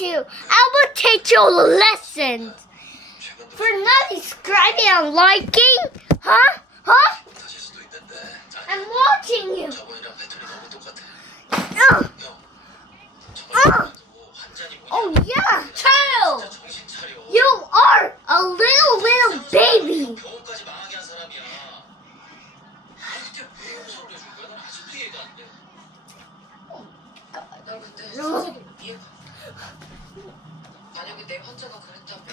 you. I will teach you lessons. For not subscribing and liking? Huh? Huh? I'm watching you. Oh yeah, child. You are a little baby. 만약에 내 환자가 그랬다면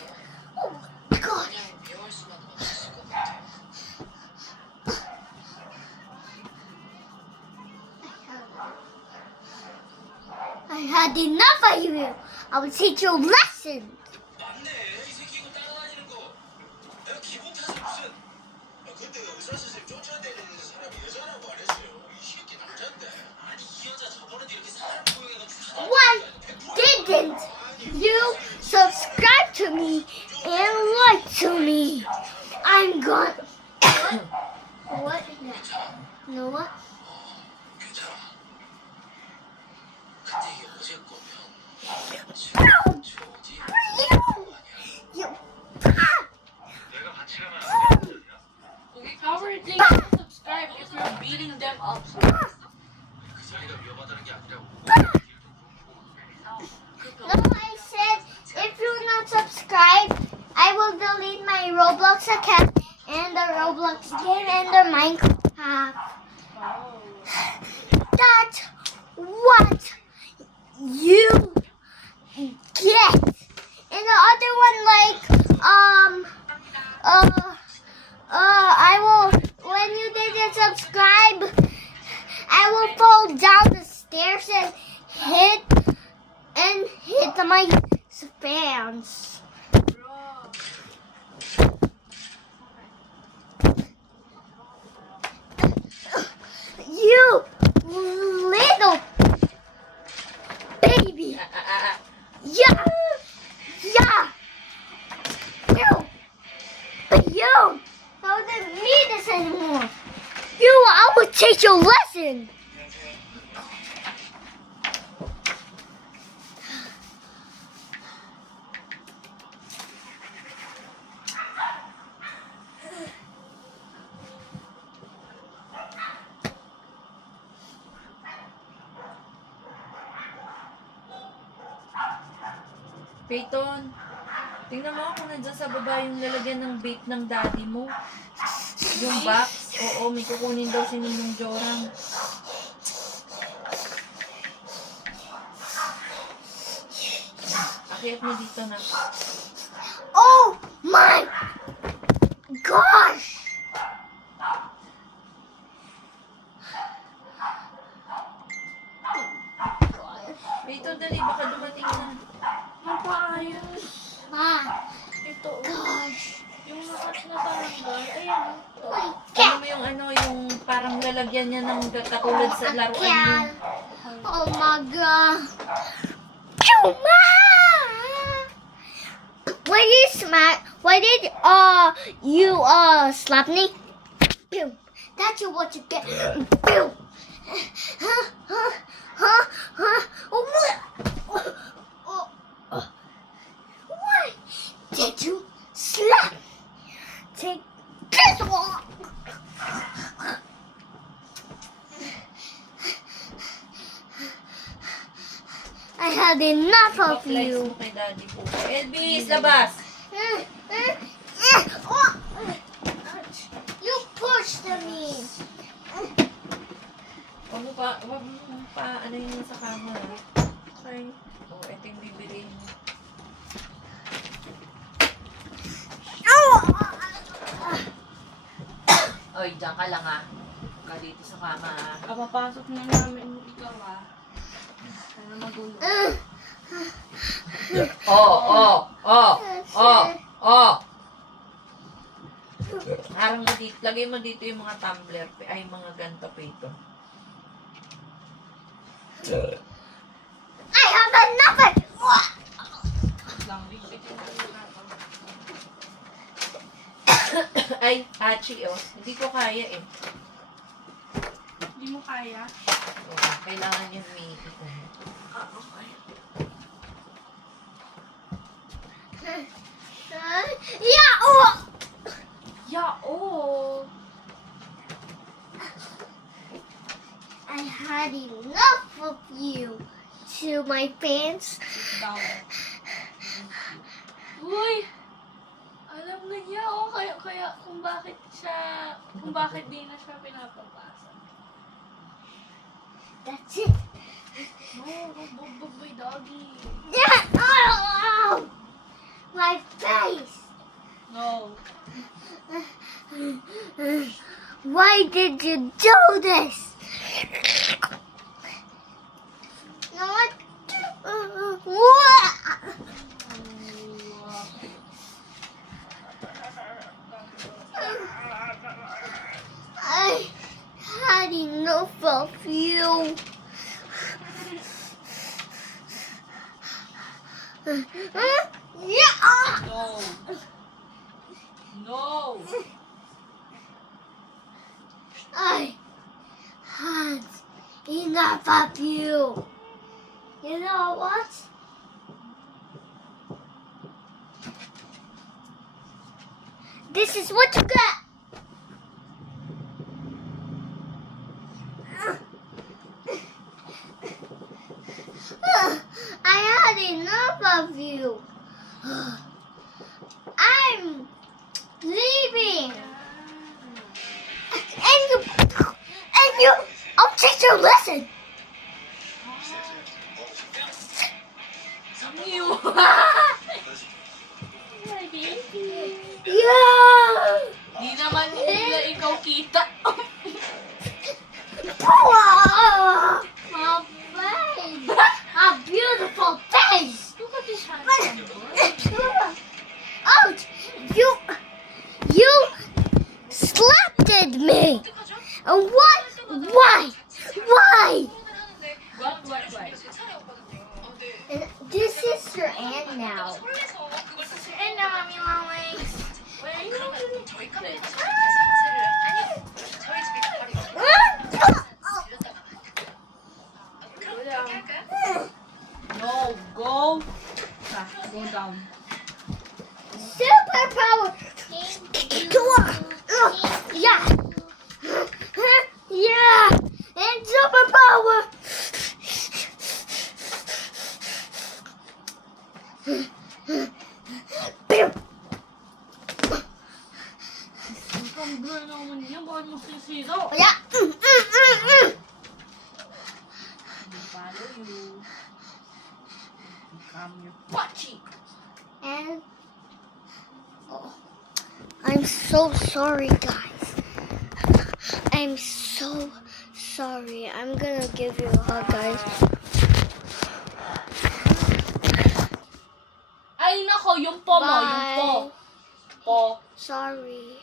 God. 그냥 미워할 수만은 없을 것 같아. I had enough of you. I will teach you a lesson. 맞네. 이 새끼 이거 따라다니는 거. 내가 기분 탓을 무슨. 근데 의사 선생님 쫓아다니는 사람이 여자라고 안 했어요. 이 새끼 남자인데. 아니 이 여자 저번에도 이렇게 사람 고용해가지고 Why didn't you subscribe to me and like to me? I'm gonna. What? You know what? 괜찮아. 근데 이게 어제 거면 지금 어디? You. 내가 같이 가면 안 되는 거야? How are they gonna subscribe if you're beating them up? 그 자리가 위험하다는 게 아니라 No, I said if you not subscribe, I will delete my Roblox account and the Roblox game and the Minecraft. That's what you get. And the other one, like, I will, when you didn't subscribe, I will fall down the stairs and hit my fans. You little baby. Yeah. Yeah. You don't need this anymore. I will teach you a lesson. Peyton, tingnan mo kung nandyan sa baba yung lalagyan ng bait ng daddy mo. Yung box. Oo, may kukunin daw si Ninong Jorang. Akyat mo dito na. Oh my gosh! Peyton, dali, baka dumating na. Mapaayos. Ah, Ito, gosh. yung nakas na talanggal. Ayan. My Ano mo yung yung parang lalagyan niya ng katulad sa laruan niyo. Oh my god. Chuma! Why did you smack? Why did you slap me? Pew. That's what you get. Pew. Huh? Huh? Huh? Huh? Oh, what? Why did you slap? Take this one. I had enough of Pa-flex you. mo kay daddy po. Elvis, labas! You pushed me. Huwag mo pa, ano yun sa camera. Okay. O, ito yung bibiliin mo. Oy, dyan ka lang ah. Ka dito sa kama ah. Kapapasok na namin ikaw ah. Ano magulo? Harang mo dito. Lagay mo dito yung mga tumbler. Ay, mga ganito pa ito. I have enough of Ay, Hachi, oh. Hindi ko kaya eh. Hindi mo kaya? Kailangan yung may ito. Ah, okay. Yeah. Oh. Yeah, oh. I had enough of you. To my fans. Down. Uy! Alam na niya, oh, kaya kung bakit di na siya pinapapasa. That's it. No, boy, doggy. Yeah. Oh, my face. No. Why did you do this? You know what? I had enough of you. Yeah. No. No. I had enough of you. You know what? This is what you get. I had enough of you. I'm leaving. And you, I'll teach you a lesson. You. Yeah. Di naman nila ikaw kita. Wow. My face. A beautiful face. Look at this handsome boy. Oh, you slapped at me. And what? Why? Why? What? This is your aunt now. And now, mommy, Where are you going? No, go. Go down. Superpower. Yeah. Yeah. And superpower. Ang blur naman niya. Bakit mo sisiro? Yeah. Follow you. Become your butt cheek. And I'm so sorry, guys. I'm so sorry. I'm gonna give you a hug, guys. Ay, nako, yung po mo, yung po. Bye. Po. Sorry.